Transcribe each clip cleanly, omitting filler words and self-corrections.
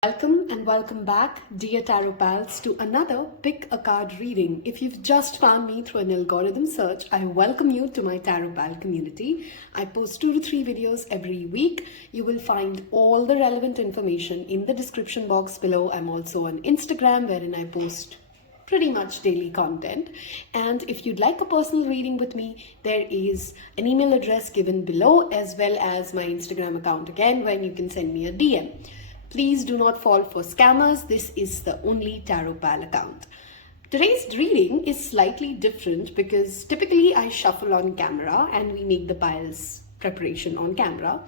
Welcome back, dear Tarot Pals, to another Pick a Card reading. If you've just found me through an algorithm search, I welcome you to my Tarot Pal community. I post 2 to 3 videos every week. You will find all the relevant information in the description box below. I'm also on Instagram, wherein I post pretty much daily content. And if you'd like a personal reading with me, there is an email address given below, as well as my Instagram account again, where you can send me a DM. Please do not fall for scammers. This is the only Tarot Pal account. Today's reading is slightly different because typically I shuffle on camera and we make the piles preparation on camera.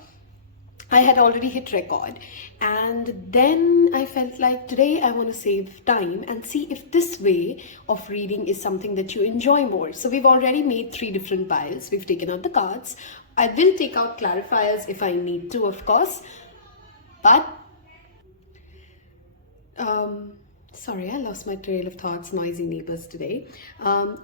I had already hit record, and then I felt like today I want to save time and see if this way of reading is something that you enjoy more. So we've already made 3 different piles. We've taken out the cards. I will take out clarifiers if I need to, of course, but sorry, I lost my trail of thoughts, noisy neighbors today.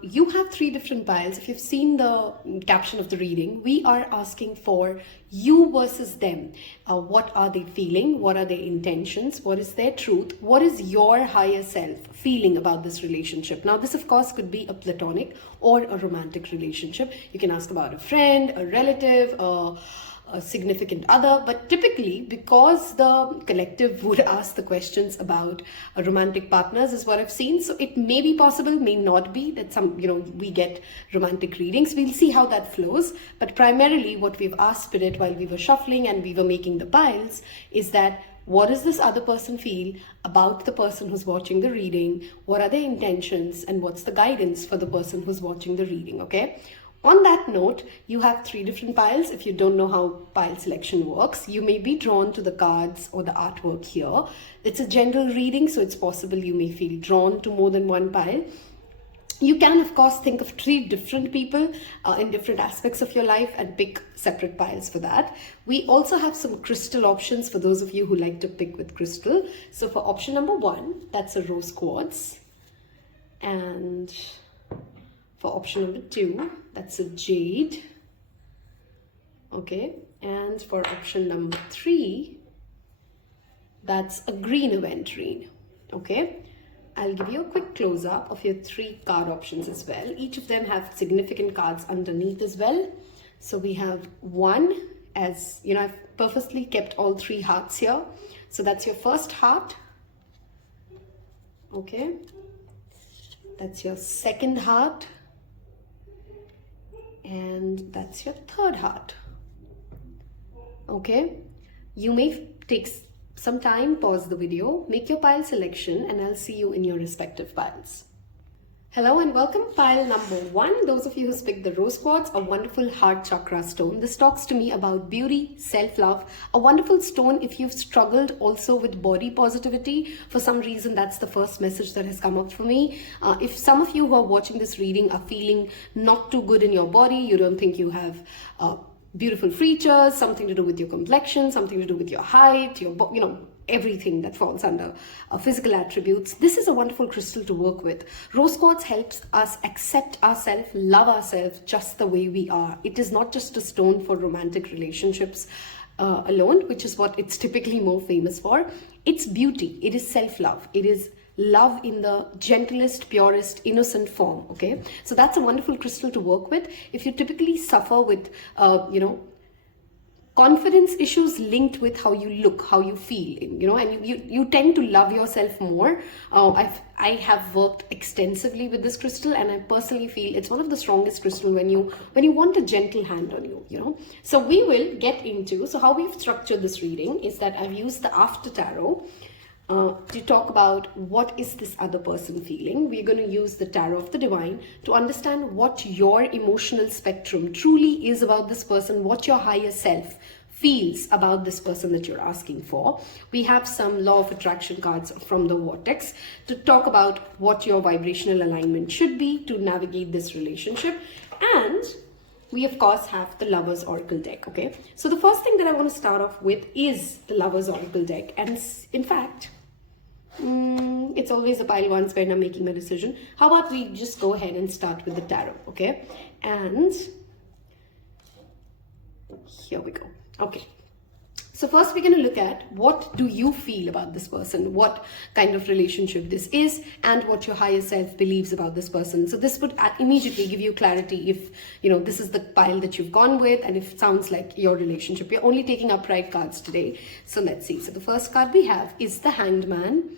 You have 3 different piles. If you've seen the caption of the reading, we are asking for you versus them. What are they feeling? What are their intentions? What is their truth? What is your higher self feeling about this relationship? Now, this of course could be a platonic or a romantic relationship. You can ask about a friend, a relative, a significant other, but typically because the collective would ask the questions about romantic partners is what I've seen. So it may be possible, may not be, that we get romantic readings. We'll see how that flows. But primarily what we've asked Spirit while we were shuffling and we were making the piles is that what does this other person feel about the person who's watching the reading? What are their intentions? And what's the guidance for the person who's watching the reading, okay? On that note, you have 3 different piles. If you don't know how pile selection works, you may be drawn to the cards or the artwork here. It's a general reading, so it's possible you may feel drawn to more than one pile. You can, of course, think of 3 different people in different aspects of your life and pick separate piles for that. We also have some crystal options for those of you who like to pick with crystal. So for option number 1, that's a rose quartz. And for option number 2, that's a jade. Okay, and for option number 3, that's a green aventurine. Okay, I'll give you a quick close-up of your 3 card options as well. Each of them have significant cards underneath as well. So we have 1, as you know, I've purposely kept all 3 hearts here. So that's your first heart. Okay, that's your second heart. And that's your 3rd heart. Okay, you may take some time, pause the video, make your pile selection, and I'll see you in your respective piles. Hello and welcome. Pile number 1, those of you who picked the rose quartz, a wonderful heart chakra stone. This talks to me about beauty, self-love, a wonderful stone if you've struggled also with body positivity. For some reason, that's the first message that has come up for me. If some of you who are watching this reading are feeling not too good in your body, you don't think you have beautiful features, something to do with your complexion, something to do with your height, your everything that falls under physical attributes, this is a wonderful crystal to work with. Rose quartz helps us accept ourselves, love ourselves just the way we are. It is not just a stone for romantic relationships alone, which is what it's typically more famous for. It's beauty. It is self-love. It is love in the gentlest, purest, innocent form. Okay, so that's a wonderful crystal to work with. If you typically suffer with confidence issues linked with how you look, how you feel, and you tend to love yourself more. I have worked extensively with this crystal, and I personally feel it's one of the strongest crystals when you want a gentle hand on you. So we will get into, so how we've structured this reading is that I've used the After Tarot to talk about what is this other person feeling. We're going to use the Tarot of the Divine to understand what your emotional spectrum truly is about this person, what your higher self feels about this person that you're asking for. We have some Law of Attraction cards from the Vortex to talk about what your vibrational alignment should be to navigate this relationship. And we of course have the Lover's Oracle deck. Okay, so the first thing that I want to start off with is the Lover's Oracle deck, and in fact it's always a pile once when I'm making my decision. How about we just go ahead and start with the tarot? Okay, and here we go. Okay, So first we're going to look at what do you feel about this person, what kind of relationship this is, and what your higher self believes about this person. So this would immediately give you clarity if, this is the pile that you've gone with, and if it sounds like your relationship. We're only taking upright cards today. So let's see. So the first card we have is the Hanged Man.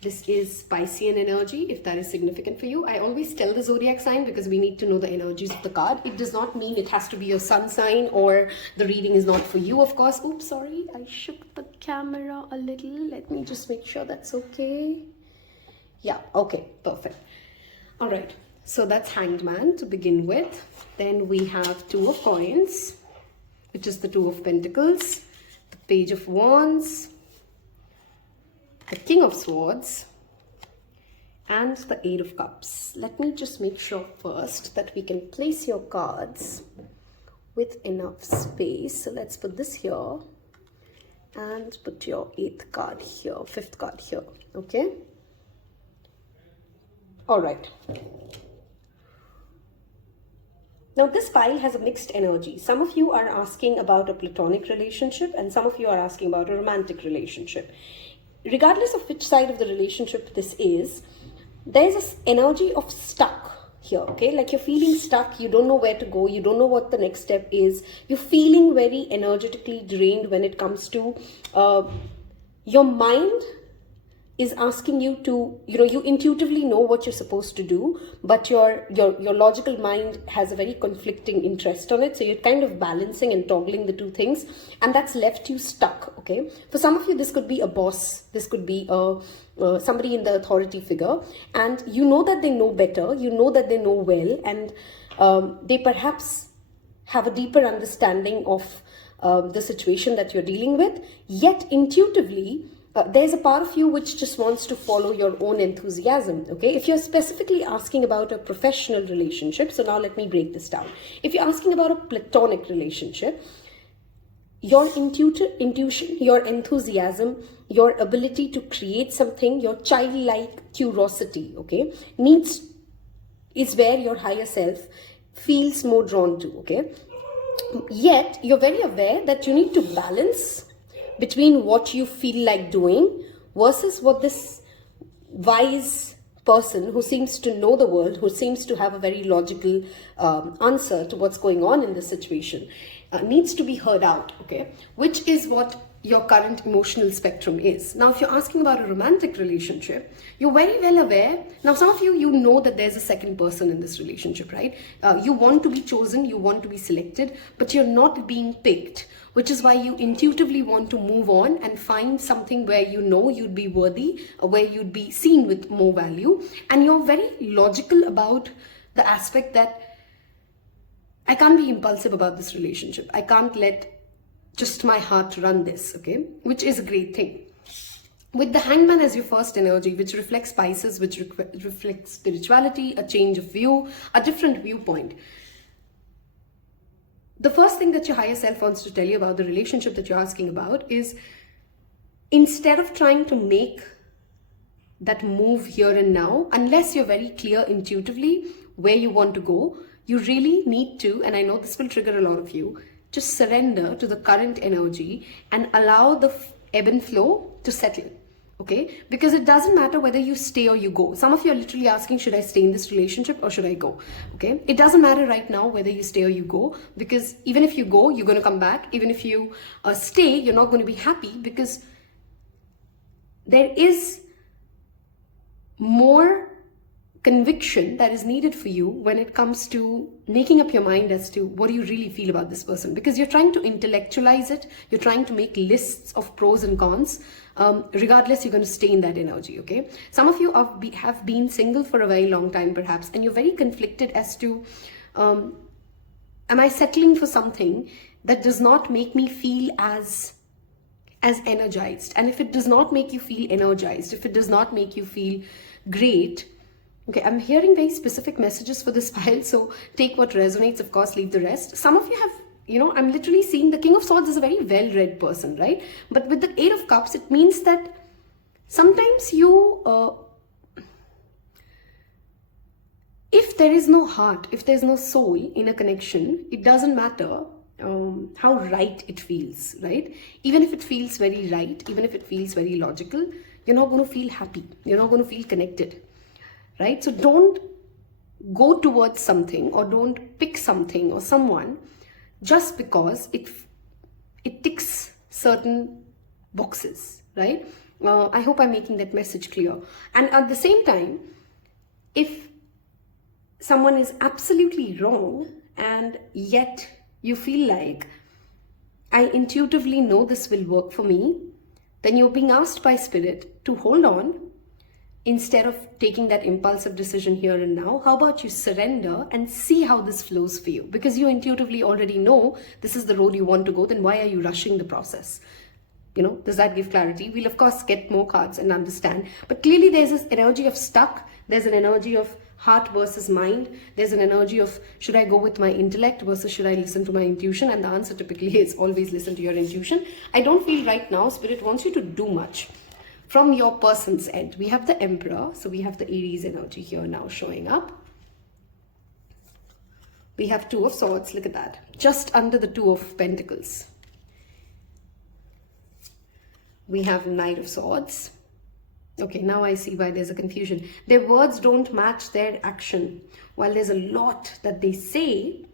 This is Piscean energy, if that is significant for you. I always tell the zodiac sign because we need to know the energies of the card. It does not mean it has to be your sun sign or the reading is not for you, of course. Oops, sorry, I shook the camera a little. Let me just make sure that's okay. Yeah, okay, perfect. All right, so that's Hanged Man to begin with. Then we have Two of Coins, which is the Two of Pentacles, the Page of Wands, the King of Swords, and the Eight of Cups. Let me just make sure first that we can place your cards with enough space. So let's put this here and put your 8th card here, 5th card here, okay? All right. Now this pile has a mixed energy. Some of you are asking about a platonic relationship and some of you are asking about a romantic relationship. Regardless of which side of the relationship this is, there's this energy of stuck here, okay? Like you're feeling stuck, you don't know where to go, you don't know what the next step is. You're feeling very energetically drained when it comes to your mind is asking you to, you intuitively know what you're supposed to do, but your logical mind has a very conflicting interest on it. So you're kind of balancing and toggling the two things, and that's left you stuck, okay? For some of you, this could be a boss, this could be somebody in the authority figure, and you know that they know better, you know that they know well, and they perhaps have a deeper understanding of the situation that you're dealing with, yet intuitively, there's a part of you which just wants to follow your own enthusiasm, okay? If you're specifically asking about a professional relationship, so now let me break this down. If you're asking about a platonic relationship, your intuition, your enthusiasm, your ability to create something, your childlike curiosity, okay, is where your higher self feels more drawn to, okay? Yet, you're very aware that you need to balance between what you feel like doing versus what this wise person who seems to know the world, who seems to have a very logical answer to what's going on in this situation, needs to be heard out, okay? Which is what your current emotional spectrum is. Now, if you're asking about a romantic relationship, you're very well aware. Now, some of you know that there's a second person in this relationship, right? You want to be chosen, you want to be selected, but you're not being picked, which is why you intuitively want to move on and find something where you know you'd be worthy, or where you'd be seen with more value. And you're very logical about the aspect that I can't be impulsive about this relationship. I can't let just my heart run this, okay? Which is a great thing. With the Hangman as your first energy, which reflects Pisces, which reflects spirituality, a change of view, a different viewpoint. The first thing that your higher self wants to tell you about the relationship that you're asking about is, instead of trying to make that move here and now, unless you're very clear intuitively where you want to go, you really need to, and I know this will trigger a lot of you, just surrender to the current energy and allow the ebb and flow to settle, okay? Because it doesn't matter whether you stay or you go. Some of you are literally asking, should I stay in this relationship or should I go, okay? It doesn't matter right now whether you stay or you go, because even if you go, you're going to come back. Even if you stay, you're not going to be happy, because there is more conviction that is needed for you when it comes to making up your mind as to what do you really feel about this person, because you're trying to intellectualize it, you're trying to make lists of pros and cons. Regardless, you're going to stay in that energy, okay? Some of you have been single for a very long time perhaps, and you're very conflicted as to am I settling for something that does not make me feel as energized? And if it does not make you feel energized, if it does not make you feel great, okay, I'm hearing very specific messages for this file, so take what resonates, of course, leave the rest. Some of you have, I'm literally seeing the King of Swords is a very well-read person, right? But with the Eight of Cups, it means that sometimes you, if there is no heart, if there's no soul in a connection, it doesn't matter how right it feels, right? Even if it feels very right, even if it feels very logical, you're not going to feel happy. You're not going to feel connected, right? So don't go towards something or don't pick something or someone just because it ticks certain boxes, right? I hope I'm making that message clear. And at the same time, if someone is absolutely wrong and yet you feel like, I intuitively know this will work for me, then you're being asked by spirit to hold on instead of taking that impulsive decision here and now. How about you surrender and see how this flows for you? Because you intuitively already know this is the road you want to go, then why are you rushing the process? You know, does that give clarity? We'll of course get more cards and understand, but clearly there's this energy of stuck. There's an energy of heart versus mind. There's an energy of, should I go with my intellect versus should I listen to my intuition? And the answer typically is always listen to your intuition. I don't feel right now spirit wants you to do much from your person's end. We have the Emperor, so we have the Aries energy here now showing up. We have Two of Swords, look at that, just under the Two of Pentacles. We have Knight of Swords. Okay, now I see why there's a confusion. Their words don't match their action. While there's a lot that they say,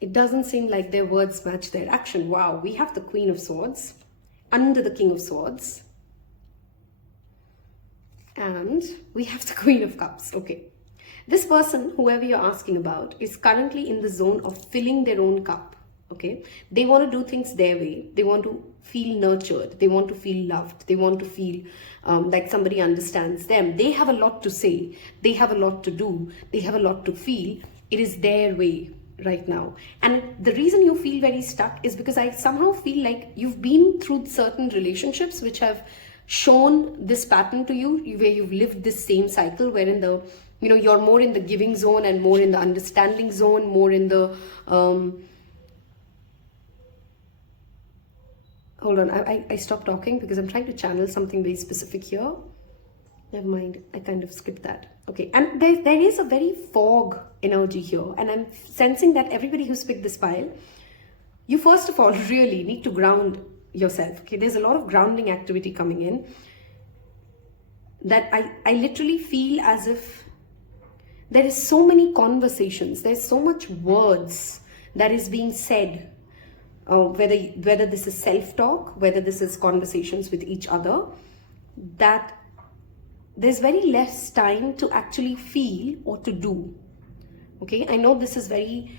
it doesn't seem like their words match their action. Wow, we have the Queen of Swords under the King of Swords. And we have the Queen of Cups. Okay. This person, whoever you're asking about, is currently in the zone of filling their own cup. Okay. They want to do things their way. They want to feel nurtured. They want to feel loved. They want to feel like somebody understands them. They have a lot to say. They have a lot to do. They have a lot to feel. It is their way right now. And the reason you feel very stuck is because I somehow feel like you've been through certain relationships which have shown this pattern to you, where you've lived this same cycle, wherein the, you know, you're more in the giving zone and more in the understanding zone, more in the hold on, I stopped talking because I'm trying to channel something very specific here. Never mind, I kind of skipped that. Okay, and there is a very fog energy here, and I'm sensing that everybody who's picked this pile, you first of all really need to ground yourself. Okay, there's a lot of grounding activity coming in that I literally feel as if there is so many conversations, there's so much words that is being said, whether this is self-talk, whether this is conversations with each other, that there's very less time to actually feel or to do. Okay, I know this is very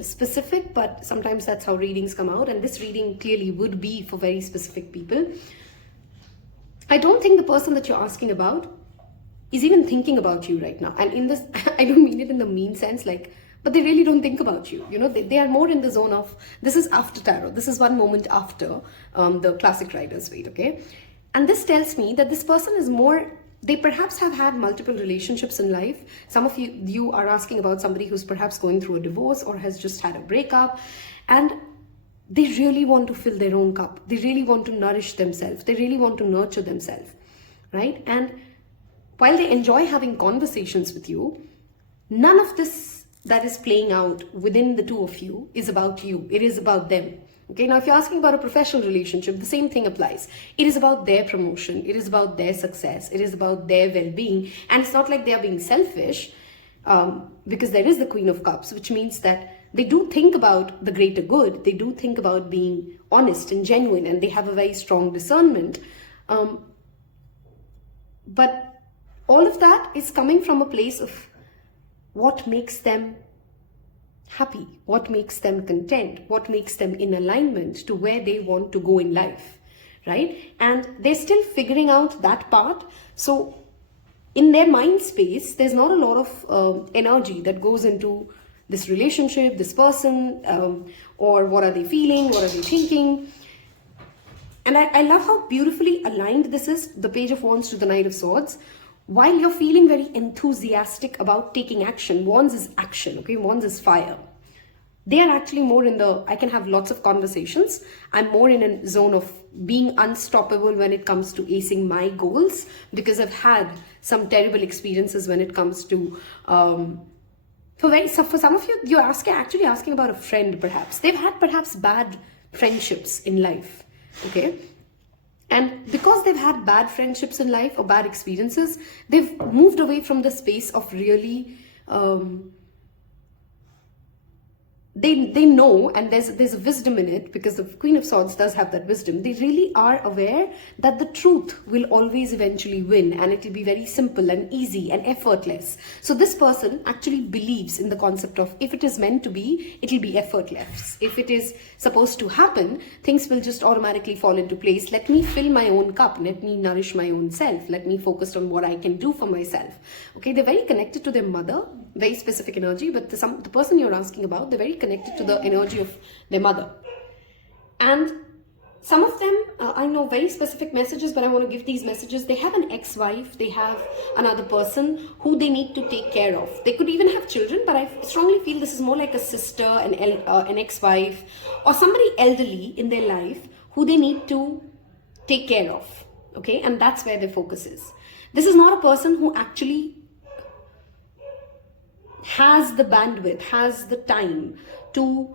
specific, but sometimes that's how readings come out, and this reading clearly would be for very specific people. I don't think the person that you're asking about is even thinking about you right now. And in this, I don't mean it in the mean sense, like, but they really don't think about you. You know, they are more in the zone of, this is after tarot. This is one moment after the classic Rider's Waite, okay? And this tells me that this person is more, they perhaps have had multiple relationships in life. Some of you are asking about somebody who's perhaps going through a divorce or has just had a breakup, and they really want to fill their own cup. They really want to nourish themselves. They really want to nurture themselves, right? And while they enjoy having conversations with you, none of this that is playing out within the two of you is about you. It is about them. Okay, now if you're asking about a professional relationship, the same thing applies. It is about their promotion. It is about their success. It is about their well-being. And it's not like they are being selfish, because there is the Queen of Cups, which means that they do think about the greater good. They do think about being honest and genuine, and they have a very strong discernment. But all of that is coming from a place of what makes them happy, what makes them content, what makes them in alignment to where they want to go in life, right? And they're still figuring out that part. So in their mind space, there's not a lot of energy that goes into this relationship, this person, or what are they feeling, what are they thinking. And I love how beautifully aligned this is, the Page of Wands to the Knight of Swords. While you're feeling very enthusiastic about taking action, Wands is action, okay? Wands is fire. They are actually more in the, I can have lots of conversations. I'm more in a zone of being unstoppable when it comes to acing my goals, because I've had some terrible experiences when it comes to For some of you, you're actually asking about a friend perhaps. They've had perhaps bad friendships in life, okay? And because they've had bad friendships in life or bad experiences, they've moved away from the space of really they know, and there's a wisdom in it, because the Queen of Swords does have that wisdom. They really are aware that the truth will always eventually win, and it will be very simple and easy and effortless. So this person actually believes in the concept of, if it is meant to be, it will be effortless. If it is supposed to happen, things will just automatically fall into place. Let me fill my own cup. Let me nourish my own self. Let me focus on what I can do for myself. Okay, they're very connected to their mother, very specific energy, but the person you're asking about, they're very connected to the energy of their mother. And some of them, I know very specific messages, but I want to give these messages. They have an ex-wife, they have another person who they need to take care of. They could even have children, but I strongly feel this is more like a sister, an ex-wife, or somebody elderly in their life who they need to take care of. Okay, and that's where their focus is. This is not a person who actually has the bandwidth, has the time to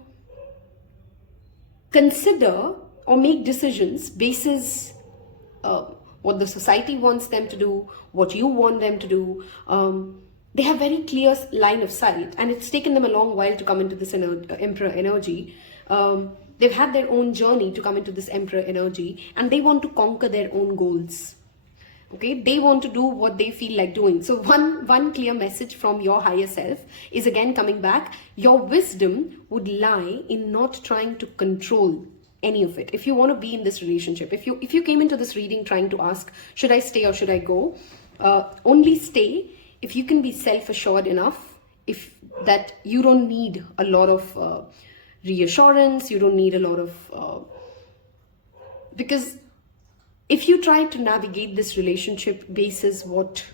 consider or make decisions basis what the society wants them to do, what you want them to do. They have very clear line of sight, and it's taken them a long while to come into this Emperor energy. They've had their own journey to come into this Emperor energy, and they want to conquer their own goals. Okay, they want to do what they feel like doing. So one clear message from your higher self is, again coming back, your wisdom would lie in not trying to control any of it. If you want to be in this relationship, if you came into this reading trying to ask, should I stay or should I go? Only stay if you can be self-assured enough, if that you don't need a lot of reassurance, you don't need a lot of because if you try to navigate this relationship basis what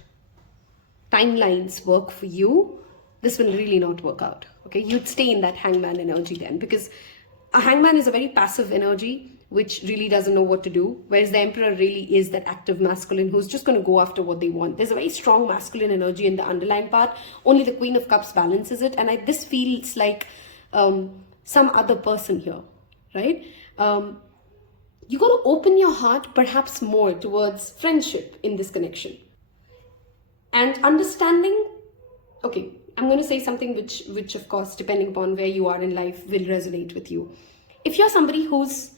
timelines work for you, this will really not work out. Okay, you'd stay in that hangman energy then, because a hangman is a very passive energy which really doesn't know what to do, whereas the Emperor really is that active masculine who's just going to go after what they want. There's a very strong masculine energy in the underlying part. Only the Queen of Cups balances it, and this feels like some other person here, right? You got to open your heart perhaps more towards friendship in this connection. And understanding, okay, I'm going to say something which of course, depending upon where you are in life, will resonate with you. If you're somebody who's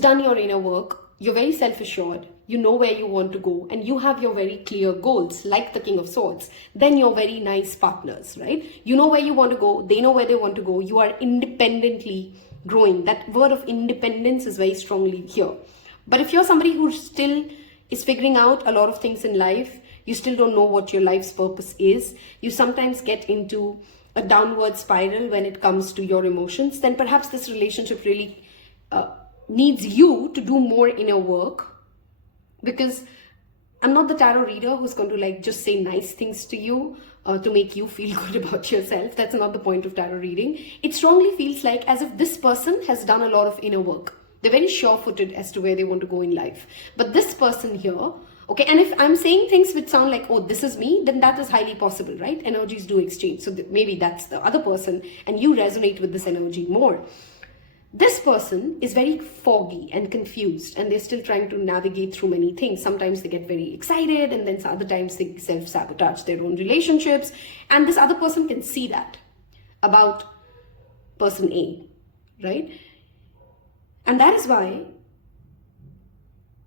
done your inner work, you're very self-assured, you know where you want to go, and you have your very clear goals, like the King of Swords, then you're very nice partners, right? You know where you want to go, they know where they want to go, you are independently growing. That word of independence is very strongly here. But if you're somebody who still is figuring out a lot of things in life, you still don't know what your life's purpose is, you sometimes get into a downward spiral when it comes to your emotions, then perhaps this relationship really needs you to do more inner work. Because I'm not the tarot reader who's going to like just say nice things to you to make you feel good about yourself. That's not the point of tarot reading. It strongly feels like as if this person has done a lot of inner work. They're very sure-footed as to where they want to go in life. But this person here, okay, and if I'm saying things which sound like, oh, this is me, then that is highly possible, right? Energies do exchange. So maybe that's the other person and you resonate with this energy more. This person is very foggy and confused, and they're still trying to navigate through many things. Sometimes they get very excited, and then other times they self-sabotage their own relationships. And this other person can see that about person A, right? And that is why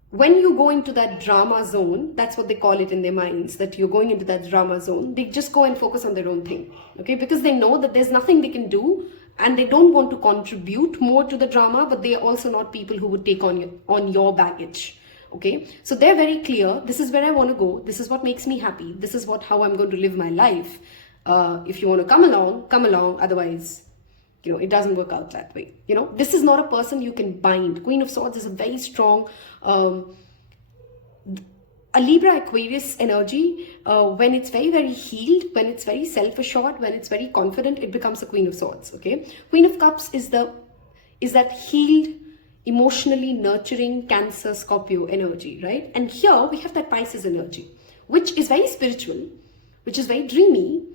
when you go into that drama zone, that's what they call it in their minds, that you're going into that drama zone, they just go and focus on their own thing, okay? Because they know that there's nothing they can do, and they don't want to contribute more to the drama, but they are also not people who would take on your baggage, okay? So they're very clear, this is where I want to go, this is what makes me happy, this is how I'm going to live my life. If you want to come along, otherwise, you know, it doesn't work out that way. You know, this is not a person you can bind. Queen of Swords is a very strong, a Libra Aquarius energy. When it's very, very healed, when it's very self-assured, when it's very confident, it becomes a Queen of Swords, okay? Queen of Cups is that healed, emotionally nurturing Cancer, Scorpio energy, right? And here we have that Pisces energy, which is very spiritual, which is very dreamy,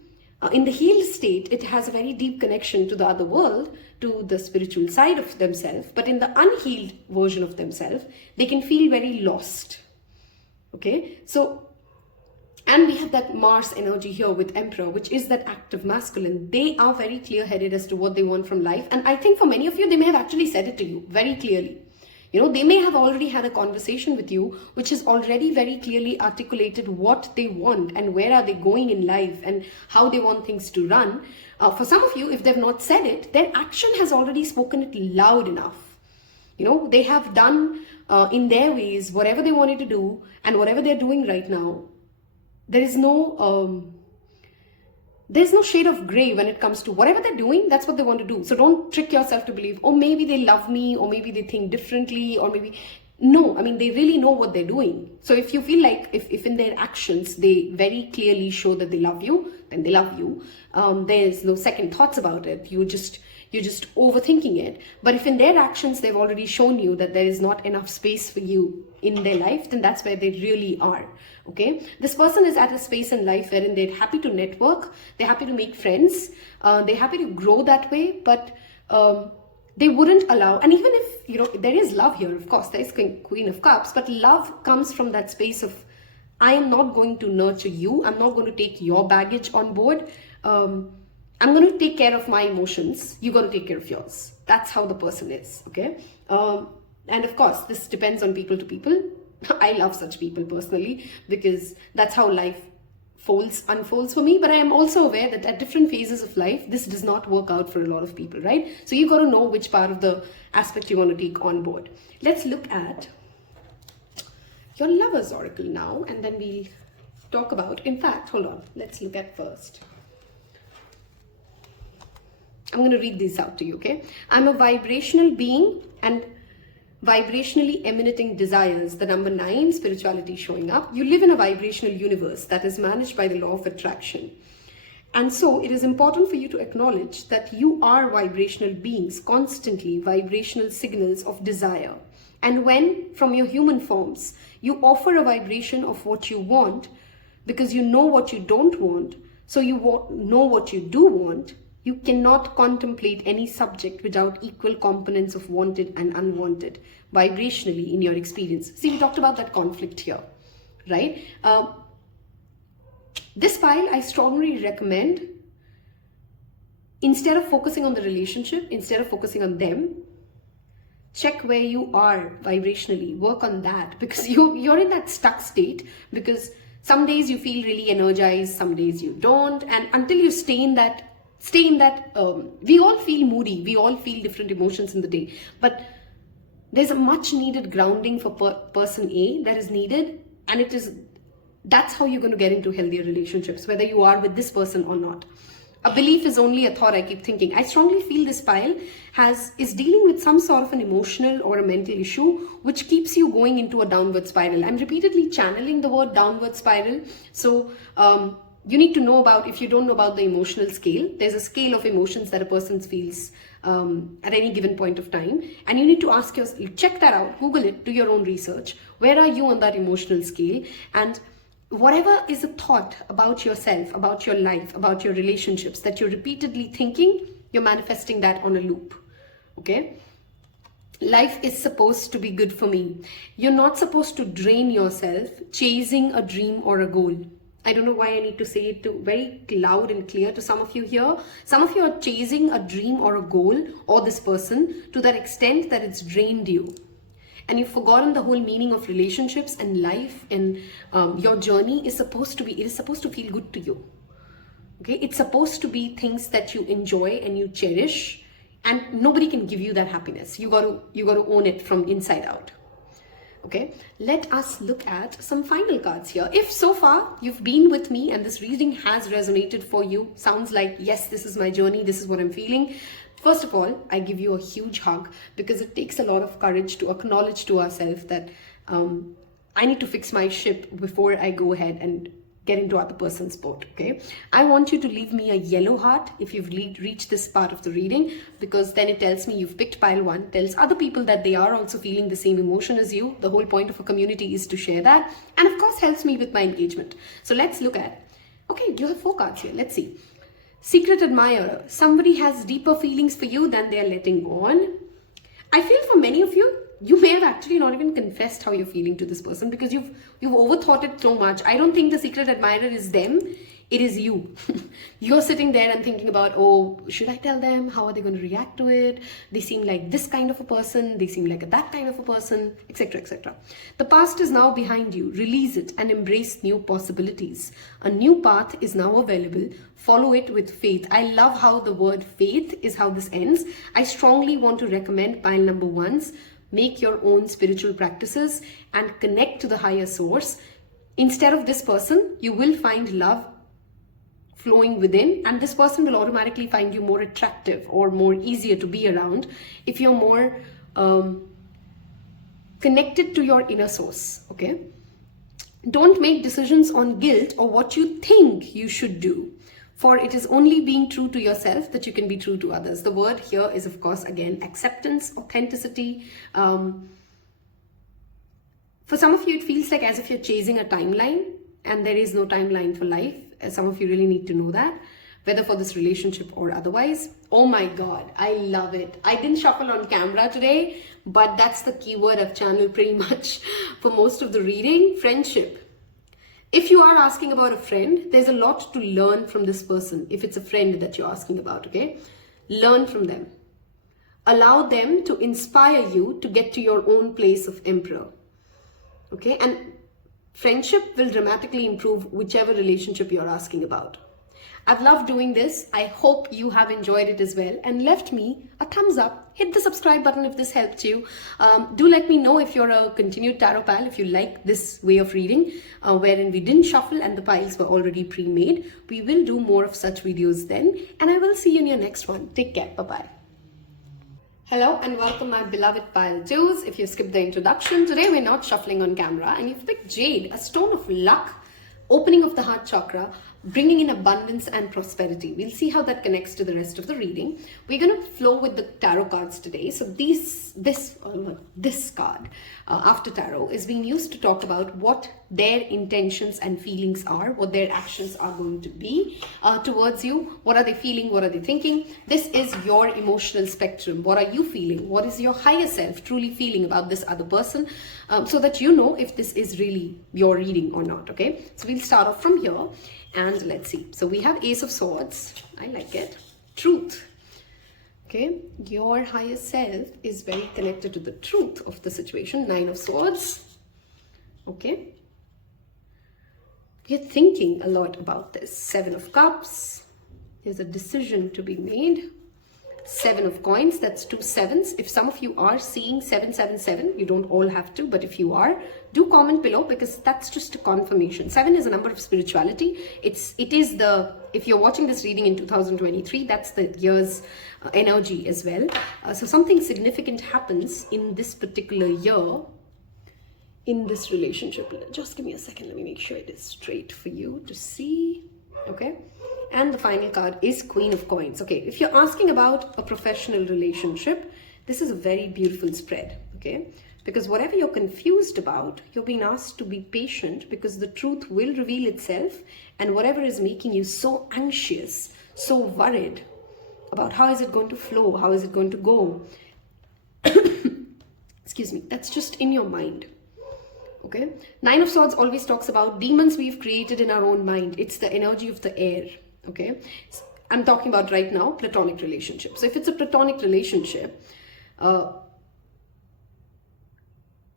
In the healed state, it has a very deep connection to the other world, to the spiritual side of themselves. But in the unhealed version of themselves, they can feel very lost. Okay, so, and we have that Mars energy here with Emperor, which is that active masculine. They are very clear-headed as to what they want from life. And I think for many of you, they may have actually said it to you very clearly. You know, they may have already had a conversation with you, which is already very clearly articulated what they want and where are they going in life and how they want things to run. For some of you, if they've not said it, their action has already spoken it loud enough. You know, they have done in their ways whatever they wanted to do, and whatever they're doing right now, there's no shade of gray when it comes to whatever they're doing. That's what they want to do. So don't trick yourself to believe, oh, maybe they love me, or maybe they think differently, or maybe no. I mean, they really know what they're doing. So if you feel like if in their actions they very clearly show that they love you, then they love you. There's no second thoughts about it. You're just overthinking it. But if in their actions they've already shown you that there is not enough space for you in their life, then that's where they really are. Okay, this person is at a space in life wherein they're happy to network, they're happy to make friends, they're happy to grow that way, but they wouldn't allow. And even if, you know, there is love here, of course, there is Queen of Cups, but love comes from that space of, I am not going to nurture you, I'm not going to take your baggage on board, I'm going to take care of my emotions, you got to take care of yours. That's how the person is. Okay, and of course this depends on people to people. I love such people personally, because that's how life unfolds for me. But I am also aware that at different phases of life, this does not work out for a lot of people, right? So you got to know which part of the aspect you want to take on board. Let's look at your Lover's Oracle now, and then we'll talk about, in fact, hold on, let's look at first. I'm going to read these out to you, okay? I'm a vibrational being and vibrationally emanating desires, the number 9, spirituality showing up. You live in a vibrational universe that is managed by the law of attraction. And so it is important for you to acknowledge that you are vibrational beings, constantly vibrational signals of desire. And when, from your human forms, you offer a vibration of what you want, because you know what you don't want, so you know what you do want, you cannot contemplate any subject without equal components of wanted and unwanted, vibrationally in your experience. See, we talked about that conflict here, right? This pile, I strongly recommend, instead of focusing on the relationship, instead of focusing on them, check where you are vibrationally, work on that, because you're in that stuck state, because some days you feel really energized, some days you don't, and until you stay in that, we all feel moody, we all feel different emotions in the day, but there's a much needed grounding for person A that is needed, and that's how you're going to get into healthier relationships, whether you are with this person or not. A belief is only a thought, I keep thinking. I strongly feel this pile is dealing with some sort of an emotional or a mental issue which keeps you going into a downward spiral. I'm repeatedly channeling the word downward spiral. So you need to know about, if you don't know about the emotional scale, there's a scale of emotions that a person feels at any given point of time. And you need to ask yourself, check that out, Google it, do your own research. Where are you on that emotional scale? And whatever is a thought about yourself, about your life, about your relationships that you're repeatedly thinking, you're manifesting that on a loop. Okay? Life is supposed to be good for me. You're not supposed to drain yourself chasing a dream or a goal. I don't know why I need to say it very loud and clear to some of you here. Some of you are chasing a dream or a goal or this person to that extent that it's drained you. And you've forgotten the whole meaning of relationships and life, and your journey is supposed to feel good to you. Okay, it's supposed to be things that you enjoy and you cherish, and nobody can give you that happiness. You got to own it from inside out. Okay, let us look at some final cards here. If so far you've been with me and this reading has resonated for you, sounds like, yes, this is my journey, this is what I'm feeling. First of all, I give you a huge hug, because it takes a lot of courage to acknowledge to ourselves that I need to fix my ship before I go ahead and get into other person's boat, okay? I want you to leave me a yellow heart if you've reached this part of the reading, because then it tells me you've picked pile 1, tells other people that they are also feeling the same emotion as you. The whole point of a community is to share that, and of course helps me with my engagement. So let's look at, okay, you have 4 cards here. Let's see. Secret admirer. Somebody has deeper feelings for you than they're letting on. I feel for many of you, you may have actually not even confessed how you're feeling to this person because you've overthought it so much. I don't think the secret admirer is them. It is you. You're sitting there and thinking about, oh, should I tell them? How are they going to react to it? They seem like this kind of a person. They seem like that kind of a person, etc., etc. The past is now behind you. Release it and embrace new possibilities. A new path is now available. Follow it with faith. I love how the word faith is how this ends. I strongly want to recommend pile number 1's. Make your own spiritual practices and connect to the higher source. Instead of this person, you will find love flowing within, and this person will automatically find you more attractive or more easier to be around if you're more connected to your inner source. Okay, don't make decisions on guilt or what you think you should do, for it is only being true to yourself that you can be true to others. The word here is, of course, again, acceptance, authenticity. For some of you, it feels like as if you're chasing a timeline, and there is no timeline for life. Some of you really need to know that, whether for this relationship or otherwise. Oh my God, I love it. I didn't shuffle on camera today, but that's the keyword I've channeled pretty much for most of the reading. Friendship. If you are asking about a friend, there's a lot to learn from this person. If it's a friend that you're asking about, okay? Learn from them. Allow them to inspire you to get to your own place of emperor. Okay? And friendship will dramatically improve whichever relationship you're asking about. I've loved doing this. I hope you have enjoyed it as well and left me a thumbs up. Hit the subscribe button if this helped you. Do let me know if you're a continued tarot pal, if you like this way of reading, wherein we didn't shuffle and the piles were already pre-made. We will do more of such videos then, and I will see you in your next one. Take care. Bye-bye. Hello and welcome my beloved pile 2s. If you skipped the introduction, today we're not shuffling on camera and you've picked Jade, a stone of luck, opening of the heart chakra, bringing in abundance and prosperity. We'll see how that connects to the rest of the reading. We're going to flow with the tarot cards today. So this card after tarot is being used to talk about what their intentions and feelings are, what their actions are going to be towards you. What are they feeling? What are they thinking? This is your emotional spectrum. What are you feeling? What is your higher self truly feeling about this other person? So that you know if this is really your reading or not. Okay, so we'll start off from here and let's see. So we have Ace of Swords. I like it. Truth. Okay, your higher self is very connected to the truth of the situation. 9 of Swords. Okay, you're thinking a lot about this. 7 of Cups. There's a decision to be made. 7 of Coins. That's 2 7s. If some of you are seeing 777, you don't all have to, but if you are, do comment below because that's just a confirmation. 7 is a number of spirituality. It is the, if you're watching this reading in 2023, that's the year's energy as well. So something significant happens in this particular year in this relationship. Just give me a second. Let me make sure it is straight for you to see. Okay. And the final card is Queen of Coins. Okay, if you're asking about a professional relationship, this is a very beautiful spread, okay? Because whatever you're confused about, you're being asked to be patient because the truth will reveal itself, and whatever is making you so anxious, so worried about how is it going to flow, how is it going to go, excuse me, that's just in your mind. Okay, 9 of Swords always talks about demons we've created in our own mind. It's the energy of the air. Okay, I'm talking about right now platonic relationship. So if it's a platonic relationship,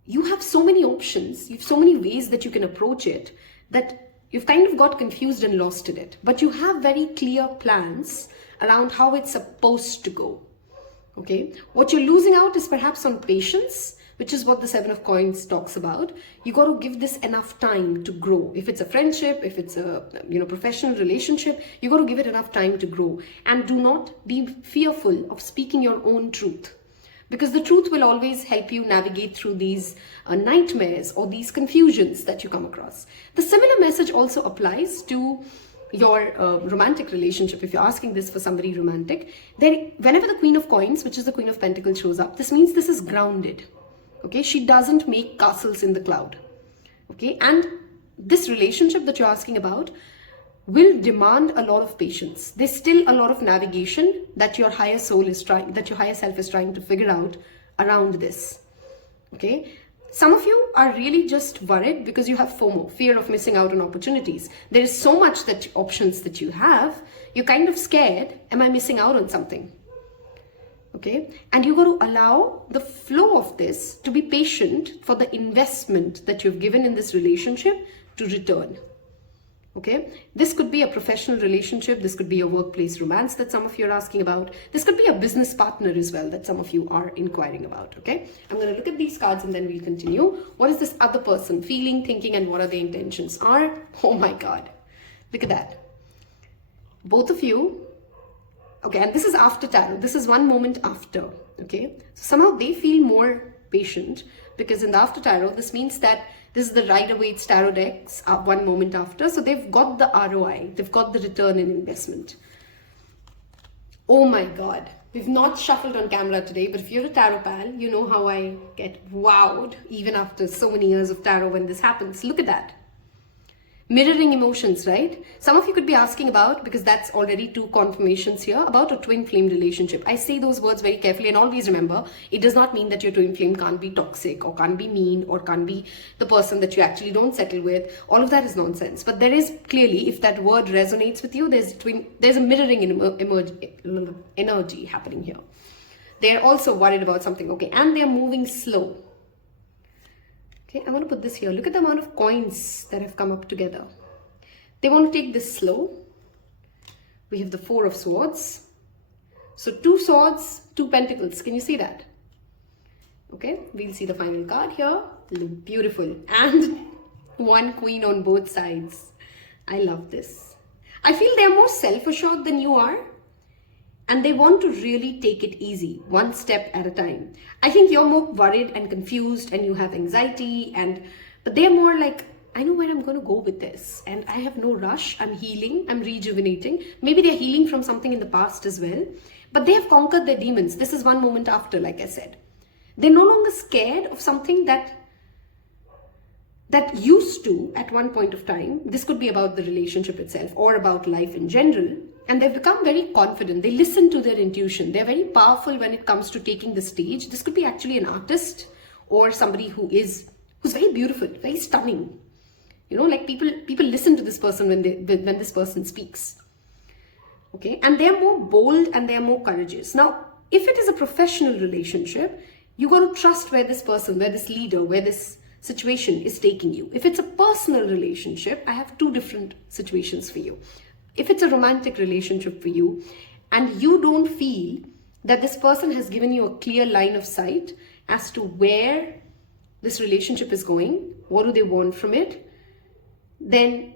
you have so many options, you have so many ways that you can approach it that you've kind of got confused and lost in it. But you have very clear plans around how it's supposed to go. Okay, what you're losing out is perhaps on patience, which is what the 7 of Coins talks about. You got to give this enough time to grow. If it's a friendship, if it's a professional relationship, you got to give it enough time to grow. And do not be fearful of speaking your own truth, because the truth will always help you navigate through these nightmares or these confusions that you come across. The similar message also applies to your romantic relationship. If you're asking this for somebody romantic, then whenever the Queen of Coins, which is the Queen of Pentacles, shows up, this means this is grounded. Okay, she doesn't make castles in the cloud. Okay, and this relationship that you're asking about will demand a lot of patience. There's still a lot of navigation that your higher self is trying to figure out around this. Okay. Some of you are really just worried because you have FOMO, fear of missing out on opportunities. There is so much options that you have. You're kind of scared, am I missing out on something? Okay, and you got to allow the flow of this, to be patient for the investment that you've given in this relationship to return. Okay, this could be a professional relationship. This could be a workplace romance that some of you are asking about. This could be a business partner as well that some of you are inquiring about. Okay, I'm going to look at these cards and then we'll continue. What is this other person feeling, thinking, and what are their intentions are? Oh my God, look at that. Both of you. Okay, and this is after tarot. This is one moment after. Okay, so somehow they feel more patient because in the after tarot, this means that this is the Rider-Waite's tarot decks, one moment after. So they've got the ROI, they've got the return in investment. Oh my God, we've not shuffled on camera today, but if you're a tarot pal, you know how I get wowed even after so many years of tarot when this happens. Look at that. Mirroring emotions, right? Some of you could be asking about, because that's already two confirmations here, about a twin flame relationship. I say those words very carefully and always remember, it does not mean that your twin flame can't be toxic or can't be mean or can't be the person that you actually don't settle with. All of that is nonsense. But there is clearly, if that word resonates with you, there's a mirroring energy happening here. They're also worried about something, okay? And they're moving slow. Okay, I want to put this here. Look at the amount of coins that have come up together. They want to take this slow. We have the Four of Swords. So 2 swords, 2 pentacles. Can you see that? Okay, we'll see the final card here. Beautiful. And 1 queen on both sides. I love this. I feel they're more self-assured than you are. And they want to really take it easy, one step at a time. I think you're more worried and confused and you have anxiety, but they're more like, I know where I'm going to go with this and I have no rush. I'm healing, I'm rejuvenating. Maybe they're healing from something in the past as well, but they have conquered their demons. This is one moment after, like I said. They're no longer scared of something that used to, at one point of time, this could be about the relationship itself or about life in general. And they've become very confident. They listen to their intuition. They're very powerful when it comes to taking the stage. This could be actually an artist or somebody who's very beautiful, very stunning. You know, like people listen to this person when this person speaks. Okay, and they're more bold and they're more courageous. Now, if it is a professional relationship, you got to trust where this person, where this leader, where this situation is taking you. If it's a personal relationship, I have 2 different situations for you. If it's a romantic relationship for you and you don't feel that this person has given you a clear line of sight as to where this relationship is going, what do they want from it, then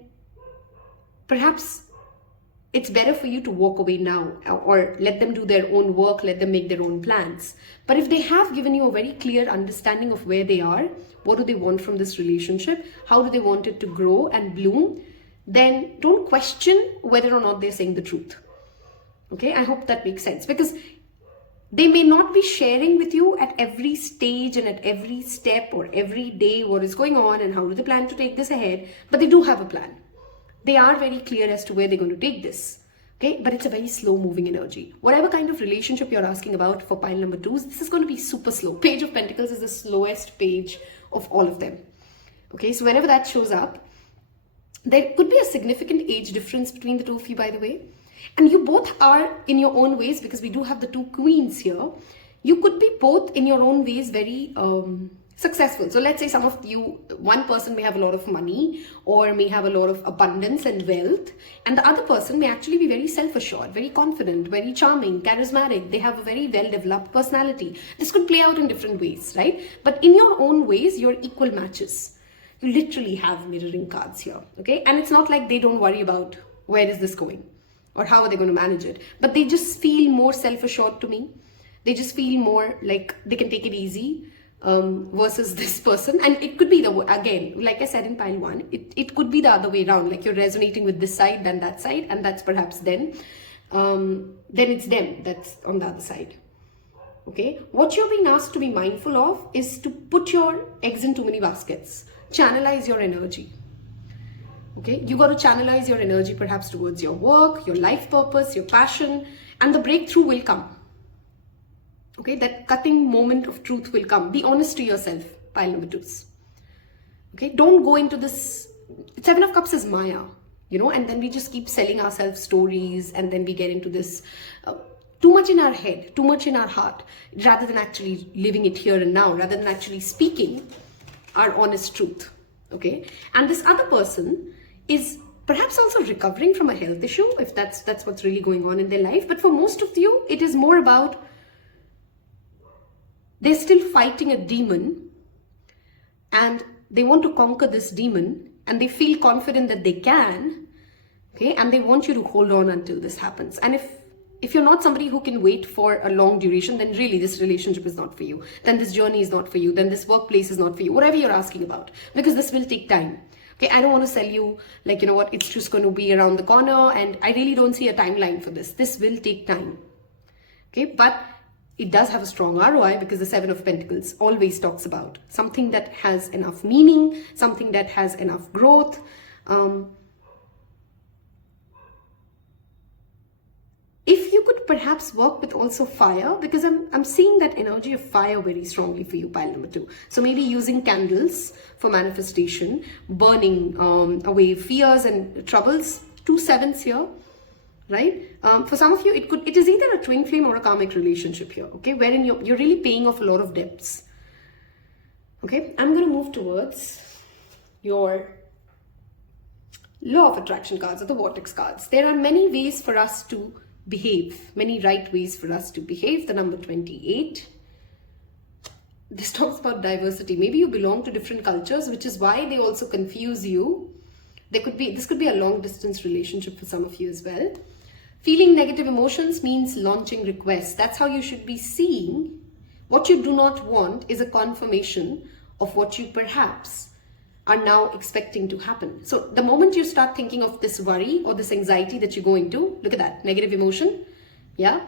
perhaps it's better for you to walk away now or let them do their own work, let them make their own plans. But if they have given you a very clear understanding of where they are, what do they want from this relationship, how do they want it to grow and bloom, then don't question whether or not they're saying the truth. Okay, I hope that makes sense, because they may not be sharing with you at every stage and at every step or every day what is going on and how do they plan to take this ahead, but they do have a plan. They are very clear as to where they're going to take this. Okay, but it's a very slow moving energy. Whatever kind of relationship you're asking about for pile number 2, this is going to be super slow. Page of Pentacles is the slowest page of all of them. Okay, so whenever that shows up, there could be a significant age difference between the 2 of you, by the way. And you both are in your own ways, because we do have the 2 queens here. You could be both in your own ways very successful. So let's say some of you, one person may have a lot of money or may have a lot of abundance and wealth, and the other person may actually be very self-assured, very confident, very charming, charismatic. They have a very well-developed personality. This could play out in different ways, right? But in your own ways, you're equal matches. You literally have mirroring cards here, okay? And it's not like they don't worry about where is this going or how are they going to manage it, but they just feel more self-assured to me. They just feel more like they can take it easy versus this person. And it could be again, like I said in pile 1, it could be the other way around, like you're resonating with this side than that side, and that's perhaps then it's them that's on the other side. Okay, what you're being asked to be mindful of is to put your eggs in too many baskets. Channelize your energy. Okay, you got to channelize your energy perhaps towards your work, your life purpose, your passion, and the breakthrough will come. Okay, that cutting moment of truth will come. Be honest to yourself, pile number 2s. Okay, don't go into this. 7 of Cups is Maya, you know, and then we just keep selling ourselves stories, and then we get into this too much in our head, too much in our heart, rather than actually living it here and now, rather than actually speaking our honest truth. Okay, and this other person is perhaps also recovering from a health issue, if that's what's really going on in their life. But for most of you, it is more about they're still fighting a demon, and they want to conquer this demon, and they feel confident that they can, okay, and they want you to hold on until this happens. And if you're not somebody who can wait for a long duration, then really this relationship is not for you. Then this journey is not for you. Then this workplace is not for you. Whatever you're asking about, because this will take time. Okay, I don't want to sell you like, you know what, it's just going to be around the corner, and I really don't see a timeline for this. This will take time. Okay, but it does have a strong ROI, because the 7 of Pentacles always talks about something that has enough meaning, something that has enough growth. If you could perhaps work with also fire, because I'm seeing that energy of fire very strongly for you, pile number 2. So maybe using candles for manifestation, burning away fears and troubles. 2 7s here. Right? For some of you, it is either a twin flame or a karmic relationship here, okay, wherein you're really paying off a lot of debts. Okay, I'm going to move towards your law of attraction cards, or the vortex cards. There are many ways for us to behave, many right ways for us to behave. The number 28. This talks about diversity. Maybe you belong to different cultures, which is why they also confuse you. This could be a long distance relationship for some of you as well. Feeling negative emotions means launching requests. That's how you should be seeing. What you do not want is a confirmation of what you perhaps are now expecting to happen. So the moment you start thinking of this worry or this anxiety that you're going to, look at that, negative emotion. Yeah.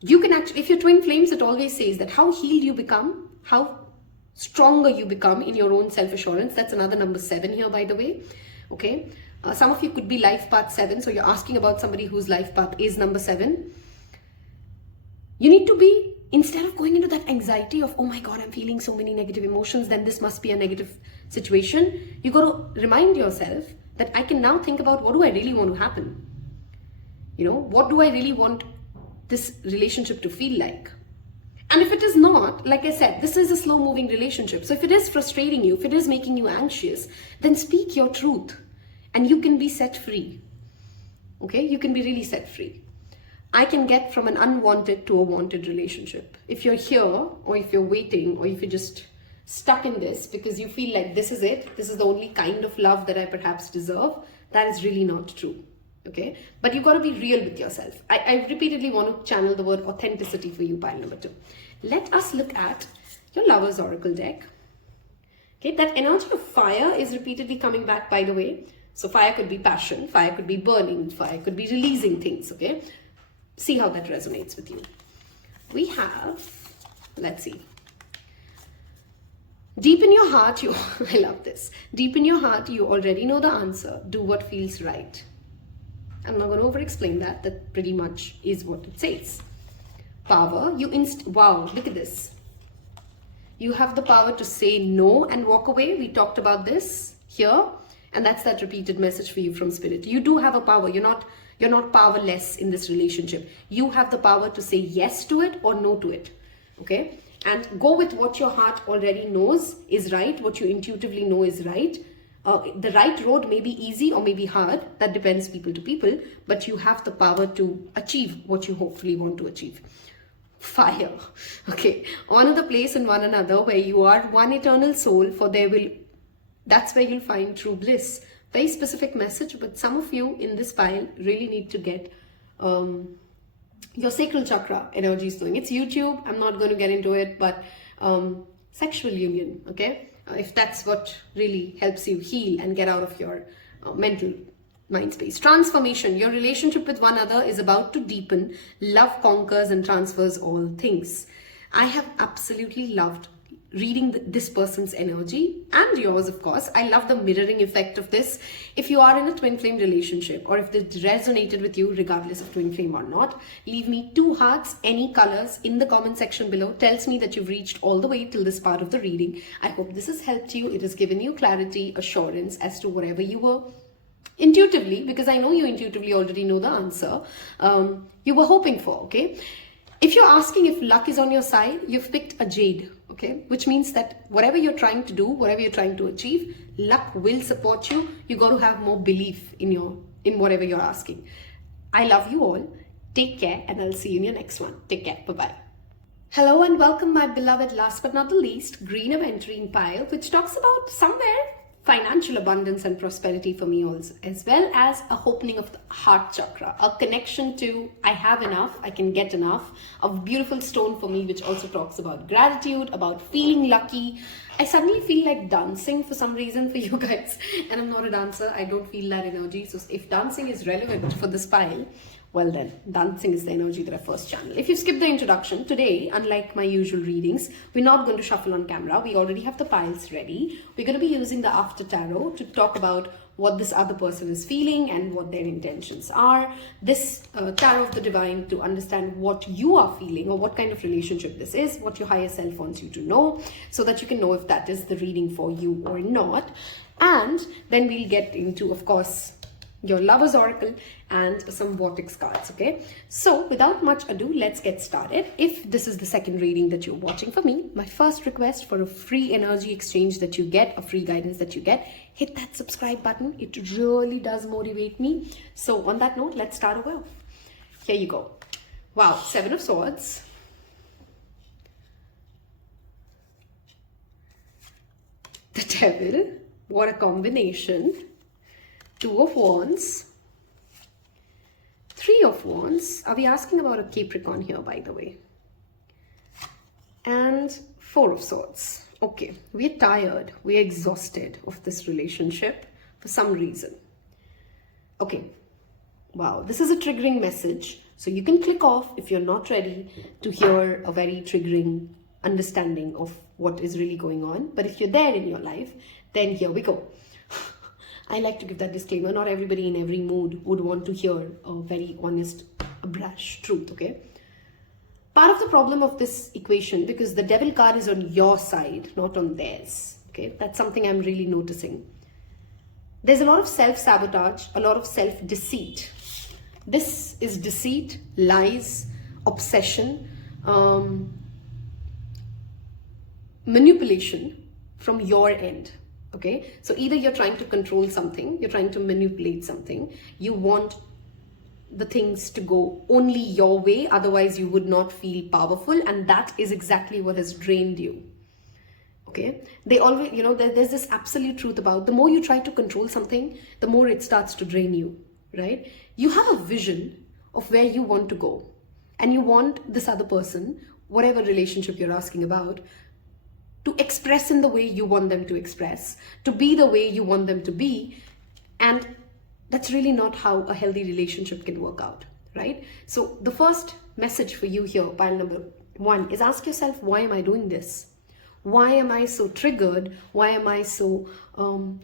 You can actually, if you're twin flames, it always says that how healed you become, how stronger you become in your own self-assurance. That's another number 7 here, by the way. Okay. Some of you could be life path 7. So you're asking about somebody whose life path is number 7. You need to be, instead of going into that anxiety of, oh my God, I'm feeling so many negative emotions, then this must be a negative situation. You got to remind yourself that I can now think about, what do I really want to happen? You know, what do I really want this relationship to feel like? And if it is not, like I said, this is a slow moving relationship. So if it is frustrating you, if it is making you anxious, then speak your truth and you can be set free. Okay, you can be really set free. I can get from an unwanted to a wanted relationship. If you're here, or if you're waiting, or if you're just stuck in this because you feel like this is it, this is the only kind of love that I perhaps deserve, that is really not true. Okay, but you've got to be real with yourself. I repeatedly want to channel the word authenticity for you, pile number 2. Let us look at your Lover's Oracle deck. Okay, that energy of fire is repeatedly coming back, by the way. So fire could be passion, fire could be burning, fire could be releasing things, okay? See how that resonates with you. We have, let's see. Deep in your heart, I love this. Deep in your heart, you already know the answer. Do what feels right. I'm not going to over-explain that. That pretty much is what it says. Power, wow, look at this. You have the power to say no and walk away. We talked about this here. And that's that repeated message for you from Spirit. You do have a power. You're not powerless in this relationship. You have the power to say yes to it or no to it. Okay? And go with what your heart already knows is right, what you intuitively know is right. The right road may be easy or may be hard. That depends people to people. But you have the power to achieve what you hopefully want to achieve. Fire. Okay. Honor the place in one another where you are one eternal soul, for that's where you'll find true bliss. Very specific message, but some of you in this pile really need to get your sacral chakra energies going. It's YouTube. I'm not going to get into it, but sexual union, okay? If that's what really helps you heal and get out of your mental mind space. Transformation. Your relationship with one another is about to deepen. Love conquers and transfers all things. I have absolutely loved reading this person's energy and yours, of course. I love the mirroring effect of this. If you are in a twin flame relationship, or if this resonated with you regardless of twin flame or not, leave me 2 hearts, any colors, in the comment section below. Tells me that you've reached all the way till this part of the reading. I hope this has helped you. It has given you clarity, assurance as to whatever you were intuitively, because I know you intuitively already know the answer, you were hoping for, okay? If you're asking if luck is on your side, you've picked a Jade, okay? Which means that whatever you're trying to do, whatever you're trying to achieve, luck will support you. You got to have more belief in whatever you're asking. I love you all. Take care, and I'll see you in your next one. Take care. Bye-bye. Hello and welcome, my beloved, last but not the least, green Aventurine pile, which talks about somewhere financial abundance and prosperity for me also, as well as a opening of the heart chakra, a connection to I have enough, I can get enough, a beautiful stone for me which also talks about gratitude, about feeling lucky. I suddenly feel like dancing for some reason for you guys, and I'm not a dancer, I don't feel that energy. So if dancing is relevant for this pile, well then, dancing is the energy that I first channel. If you skip the introduction, today, unlike my usual readings, we're not going to shuffle on camera. We already have the piles ready. We're going to be using the after tarot to talk about what this other person is feeling and what their intentions are. This tarot of the divine to understand what you are feeling or what kind of relationship this is, what your higher self wants you to know, so that you can know if that is the reading for you or not. And then we'll get into, of course, your lover's oracle and some vortex cards, okay? So without much ado, let's get started. If this is the second reading that you're watching for me, my first request for a free energy exchange that you get, a free guidance that you get, hit that subscribe button. It really does motivate me. So on that note, let's start over. Here you go. Wow, 7 of Swords. The Devil. What a combination. 2 of Wands, 3 of Wands. Are we asking about a Capricorn here, by the way? And 4 of Swords. Okay, we're tired, we're exhausted of this relationship for some reason. Okay, wow, this is a triggering message. So you can click off if you're not ready to hear a very triggering understanding of what is really going on. But if you're there in your life, then here we go. I like to give that disclaimer. Not everybody in every mood would want to hear a very honest, brash truth, okay? Part of the problem of this equation, because the Devil card is on your side, not on theirs, okay? That's something I'm really noticing. There's a lot of self-sabotage, a lot of self-deceit. This is deceit, lies, obsession, manipulation from your end. Okay, so either you're trying to control something, you're trying to manipulate something, you want the things to go only your way, otherwise you would not feel powerful, and that is exactly what has drained you. Okay, they always, you know, there's this absolute truth about the more you try to control something, the more it starts to drain you, right? You have a vision of where you want to go, and you want this other person, whatever relationship you're asking about, to express in the way you want them to express, to be the way you want them to be. And that's really not how a healthy relationship can work out, right? So the first message for you here, pile number 1, is ask yourself, why am I doing this? Why am I so triggered? Why am I so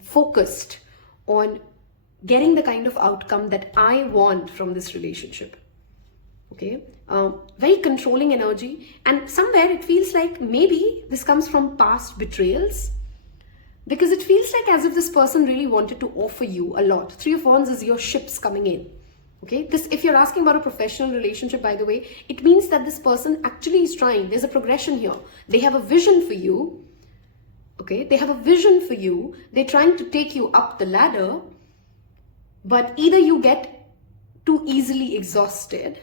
focused on getting the kind of outcome that I want from this relationship? Okay, very controlling energy, and somewhere it feels like maybe this comes from past betrayals, because it feels like as if this person really wanted to offer you a lot. 3 of Wands is your ships coming in. Okay, this, if you're asking about a professional relationship, by the way, it means that this person actually is trying. There's a progression here. They have a vision for you. Okay, they have a vision for you. They're trying to take you up the ladder, but either you get too easily exhausted,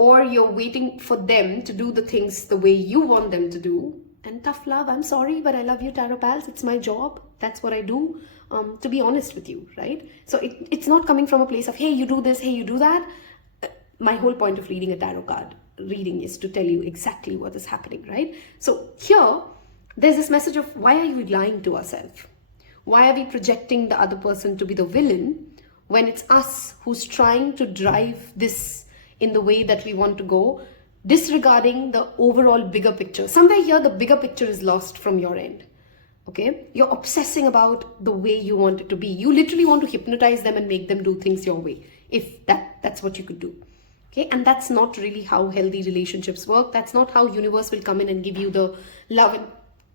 or you're waiting for them to do the things the way you want them to do. And tough love, I'm sorry, but I love you, Tarot Pals. It's my job. That's what I do, to be honest with you, right? So it's not coming from a place of, hey, you do this, hey, you do that. My whole point of reading a tarot card reading is to tell you exactly what is happening, right? So here, there's this message of, why are we lying to ourselves? Why are we projecting the other person to be the villain when it's us who's trying to drive this in the way that we want to go? disregarding the overall bigger picture. Somewhere here, the bigger picture is lost from your end. Okay, you're obsessing about the way you want it to be. You literally want to hypnotize them and make them do things your way, if that's what you could do. Okay, and that's not really how healthy relationships work. That's not how universe will come in and give you the love and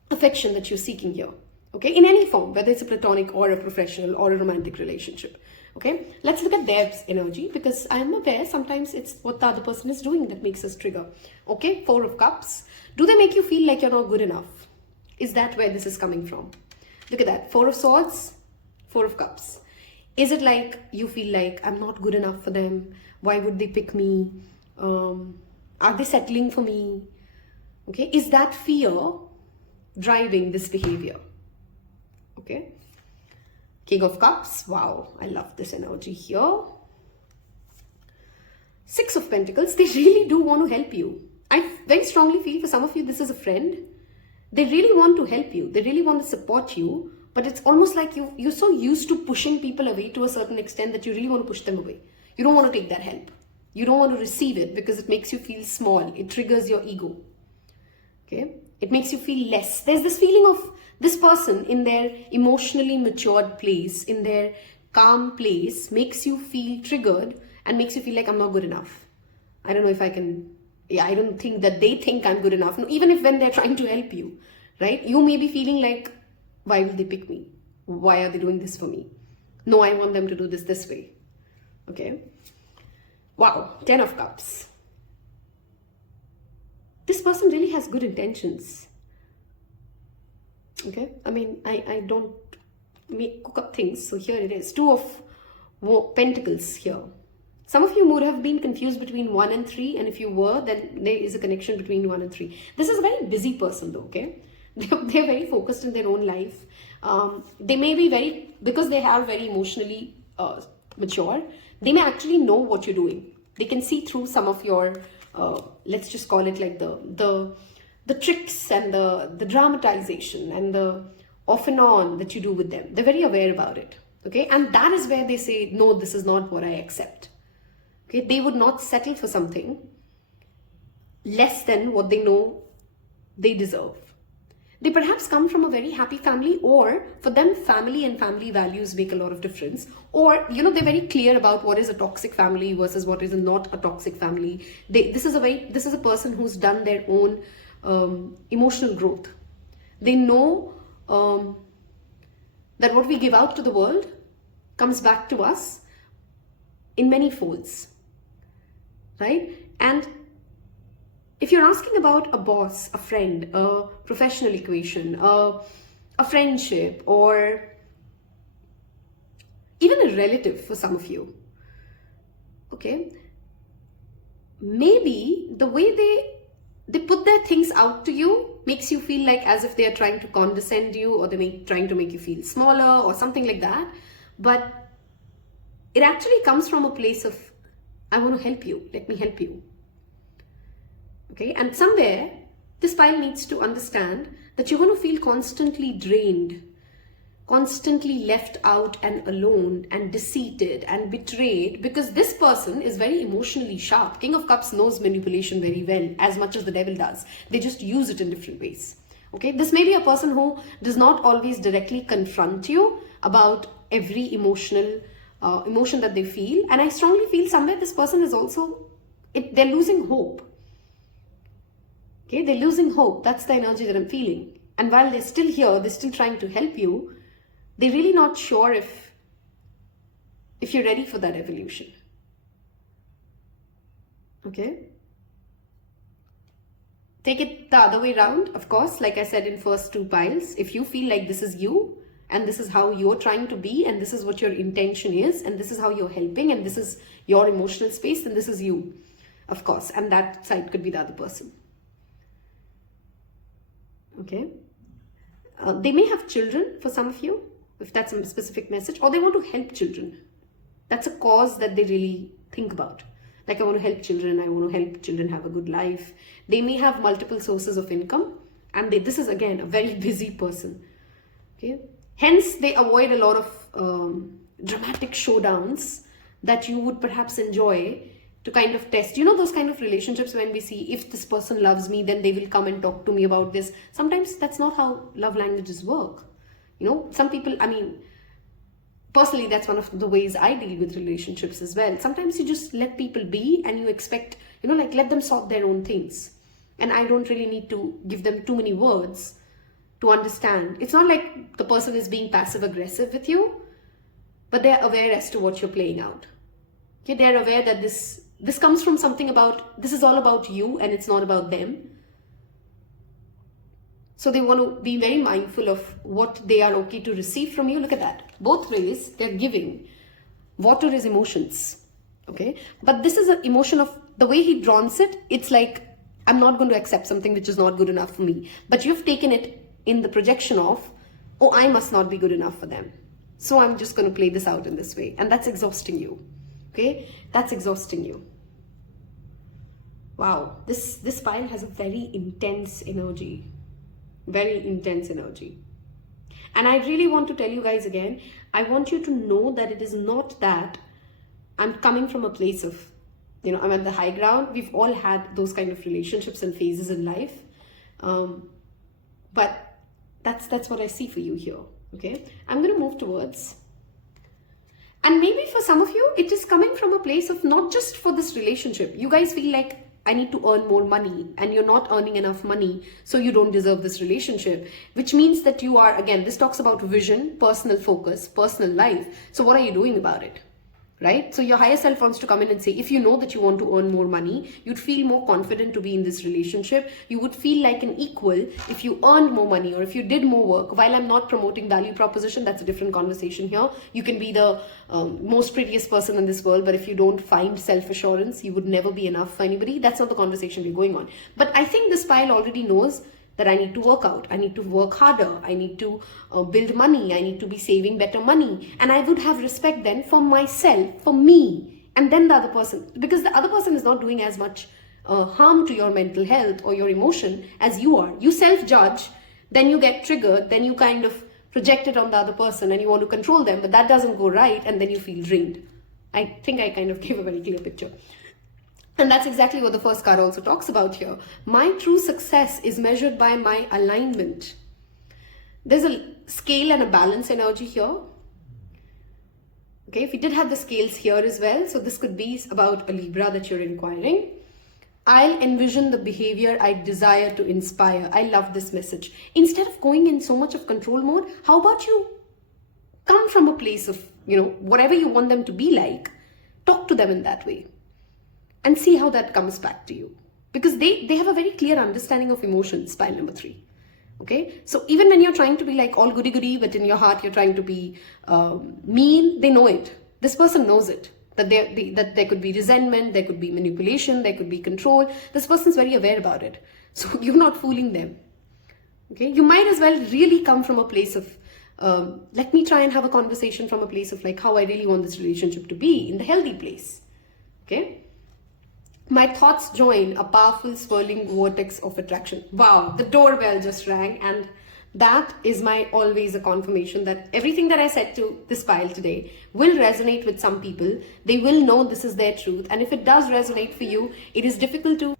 affection that you're seeking here. Okay, in any form, whether it's a platonic or a professional or a romantic relationship. Okay, let's look at their energy, because I am aware sometimes it's what the other person is doing that makes us trigger. Okay, 4 of Cups. Do they make you feel like you're not good enough? Is that where this is coming from? Look at that. 4 of Swords, 4 of Cups. Is it like you feel like I'm not good enough for them? Why would they pick me? Are they settling for me? Okay, is that fear driving this behavior? Okay. King of Cups. Wow, I love this energy here. 6 of Pentacles. They really do want to help you. I very strongly feel for some of you, this is a friend. They really want to help you. They really want to support you. But it's almost like you're so used to pushing people away to a certain extent that you really want to push them away. You don't want to take that help. You don't want to receive it because it makes you feel small. It triggers your ego. Okay? It makes you feel less. There's this feeling of this person in their emotionally matured place, in their calm place, makes you feel triggered and makes you feel like I'm not good enough. I don't know if I can... Yeah, I don't think that they think I'm good enough. No, even if when they're trying to help you, right? You may be feeling like, why will they pick me? Why are they doing this for me? No, I want them to do this way. Okay. Wow. 10 of Cups. This person really has good intentions. Okay. I mean, I don't cook up things. So here it is. 2 of Pentacles here. Some of you would have been confused between 1 and 3. And if you were, then there is a connection between 1 and 3. This is a very busy person though. Okay. They're very focused in their own life. They may be because they are very emotionally mature, they may actually know what you're doing. They can see through some of your, let's just call it like the tricks and the dramatization and the off and on that you do with them. They're very aware about it. Okay. And that is where they say, no, this is not what I accept. Okay. They would not settle for something less than what they know they deserve. They perhaps come from a very happy family, or for them, family and family values make a lot of difference. Or, you know, they're very clear about what is a toxic family versus what is not a toxic family. This is a person who's done their own emotional growth. They know that what we give out to the world comes back to us in many folds, right? And if you're asking about a boss, a friend, a professional equation, a friendship, or even a relative for some of you, okay, maybe the way they put their things out to you makes you feel like as if they are trying to condescend you, or they're trying to make you feel smaller or something like that. But it actually comes from a place of, I want to help you, let me help you. Okay, and somewhere this pile needs to understand that you're going to feel constantly drained, constantly left out and alone and defeated and betrayed, because this person is very emotionally sharp. King of Cups knows manipulation very well, as much as the devil does. They just use it in different ways. Okay, this may be a person who does not always directly confront you about every emotion that they feel. And I strongly feel somewhere this person is also, they're losing hope. Okay, they're losing hope. That's the energy that I'm feeling. And while they're still here, they're still trying to help you, they're really not sure if you're ready for that evolution. Okay? Take it the other way around, of course, like I said in first 2 piles. If you feel like this is you, and this is how you're trying to be, and this is what your intention is, and this is how you're helping, and this is your emotional space, then this is you, of course. And that side could be the other person. Okay, they may have children for some of you, if that's a specific message, or they want to help children. That's a cause that they really think about. Like, I want to help children, I want to help children have a good life. They may have multiple sources of income, and this is again a very busy person. Okay, hence they avoid a lot of dramatic showdowns that you would perhaps enjoy to kind of test. You know, those kind of relationships when we see if this person loves me, then they will come and talk to me about this. Sometimes that's not how love languages work. You know, some people, I mean, personally, that's one of the ways I deal with relationships as well. Sometimes you just let people be and you expect, you know, like let them sort their own things. And I don't really need to give them too many words to understand. It's not like the person is being passive aggressive with you, but they're aware as to what you're playing out. Okay, they're aware that this comes from something about, this is all about you and it's not about them. So they want to be very mindful of what they are okay to receive from you. Look at that. Both ways, they're giving. Water is emotions. Okay. But this is an emotion of the way he draws it. It's like, I'm not going to accept something which is not good enough for me. But you've taken it in the projection of, oh, I must not be good enough for them. So I'm just going to play this out in this way. And that's exhausting you. Okay. That's exhausting you. Wow. This pile has a very intense energy. Very intense energy. And I really want to tell you guys again, I want you to know that it is not that I'm coming from a place of, you know, I'm at the high ground. We've all had those kind of relationships and phases in life. But that's what I see for you here. Okay. I'm going to move towards. And maybe for some of you, it is coming from a place of not just for this relationship. You guys feel like, I need to earn more money and you're not earning enough money, so you don't deserve this relationship, which means that you are, again, this talks about vision, personal focus, personal life. So what are you doing about it? Right? So your higher self wants to come in and say, if you know that you want to earn more money, you'd feel more confident to be in this relationship. You would feel like an equal if you earned more money or if you did more work. While I'm not promoting value proposition, that's a different conversation here. You can be the most prettiest person in this world, but if you don't find self-assurance, you would never be enough for anybody. That's not the conversation we're going on. But I think this pile already knows that I need to work out, I need to work harder, I need to build money, I need to be saving better money. And I would have respect then for myself, for me, and then the other person. Because the other person is not doing as much harm to your mental health or your emotion as you are. You self-judge, then you get triggered, then you kind of project it on the other person and you want to control them, but that doesn't go right and then you feel drained. I think I kind of gave a very clear picture. And that's exactly what the first card also talks about here. My true success is measured by my alignment. There's a scale and a balance energy here. Okay, if we did have the scales here as well, so this could be about a Libra that you're inquiring. I'll envision the behavior I desire to inspire. I love this message. Instead of going in so much of control mode, how about you come from a place of, you know, whatever you want them to be like, talk to them in that way. And see how that comes back to you. Because they have a very clear understanding of emotions, pile number 3. Okay? So even when you're trying to be like all goody-goody, but in your heart you're trying to be mean, they know it. This person knows it. That there could be resentment, there could be manipulation, there could be control. This person's very aware about it. So you're not fooling them. Okay? You might as well really come from a place of, let me try and have a conversation from a place of like how I really want this relationship to be, in the healthy place. Okay? My thoughts join a powerful swirling vortex of attraction. Wow, the doorbell just rang, and that is my always a confirmation that everything that I said to this pile today will resonate with some people. They will know this is their truth, and if it does resonate for you, it is difficult to...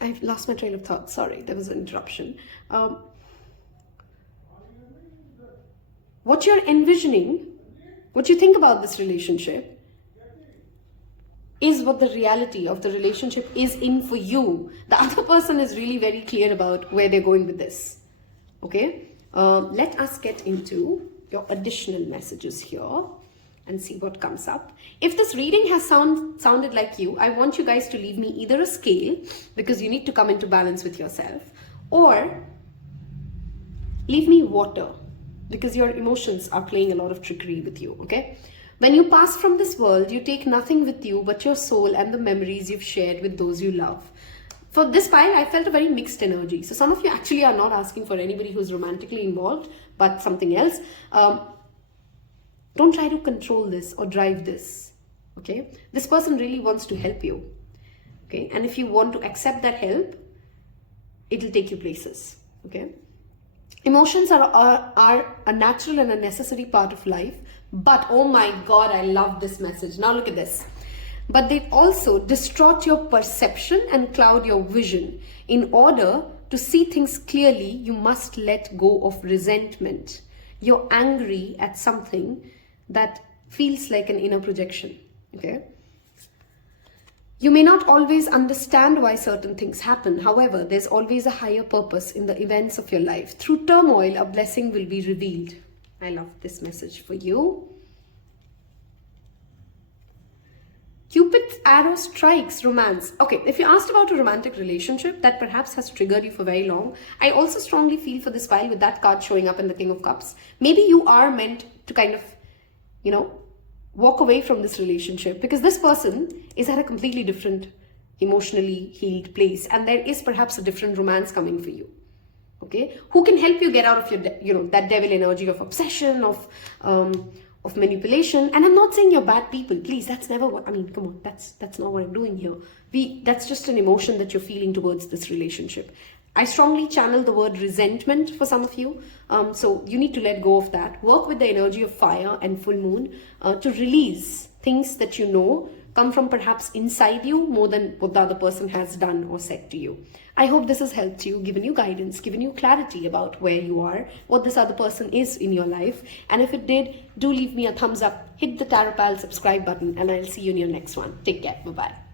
I've lost my train of thought. Sorry, there was an interruption. What you're envisioning, what you think about this relationship, is what the reality of the relationship is in for you. The other person is really very clear about where they're going with this. Okay? Let us get into your additional messages here and see what comes up. If this reading has sounded like you, I want you guys to leave me either a scale, because you need to come into balance with yourself, or leave me water, because your emotions are playing a lot of trickery with you. Okay? When you pass from this world, you take nothing with you but your soul and the memories you've shared with those you love. For this pile, I felt a very mixed energy. So some of you actually are not asking for anybody who's romantically involved, but something else. Don't try to control this or drive this. Okay? This person really wants to help you. Okay? And if you want to accept that help, it'll take you places. Okay? Emotions are a natural and a necessary part of life, But, oh my God, I love this message. Now look at this. But they also distort your perception and cloud your vision. In order to see things clearly, you must let go of resentment. You're angry at something that feels like an inner projection. Okay? You may not always understand why certain things happen. However, there's always a higher purpose in the events of your life. Through turmoil, a blessing will be revealed. I love this message for you. Cupid's arrow strikes romance. Okay, if you asked about a romantic relationship that perhaps has triggered you for very long, I also strongly feel for this pile with that card showing up in the King of Cups. Maybe you are meant to kind of, walk away from this relationship because this person is at a completely different emotionally healed place and there is perhaps a different romance coming for you. Okay, who can help you get out of your, that devil energy of obsession, of manipulation. And I'm not saying you're bad people. Please, that's never what, come on, that's not what I'm doing here. That's just an emotion that you're feeling towards this relationship. I strongly channel the word resentment for some of you. So you need to let go of that. Work with the energy of fire and full moon to release things that you know come from perhaps inside you more than what the other person has done or said to you. I hope this has helped you, given you guidance, given you clarity about where you are, what this other person is in your life. And if it did, do leave me a thumbs up, hit the Taropal subscribe button, and I'll see you in your next one. Take care. Bye-bye.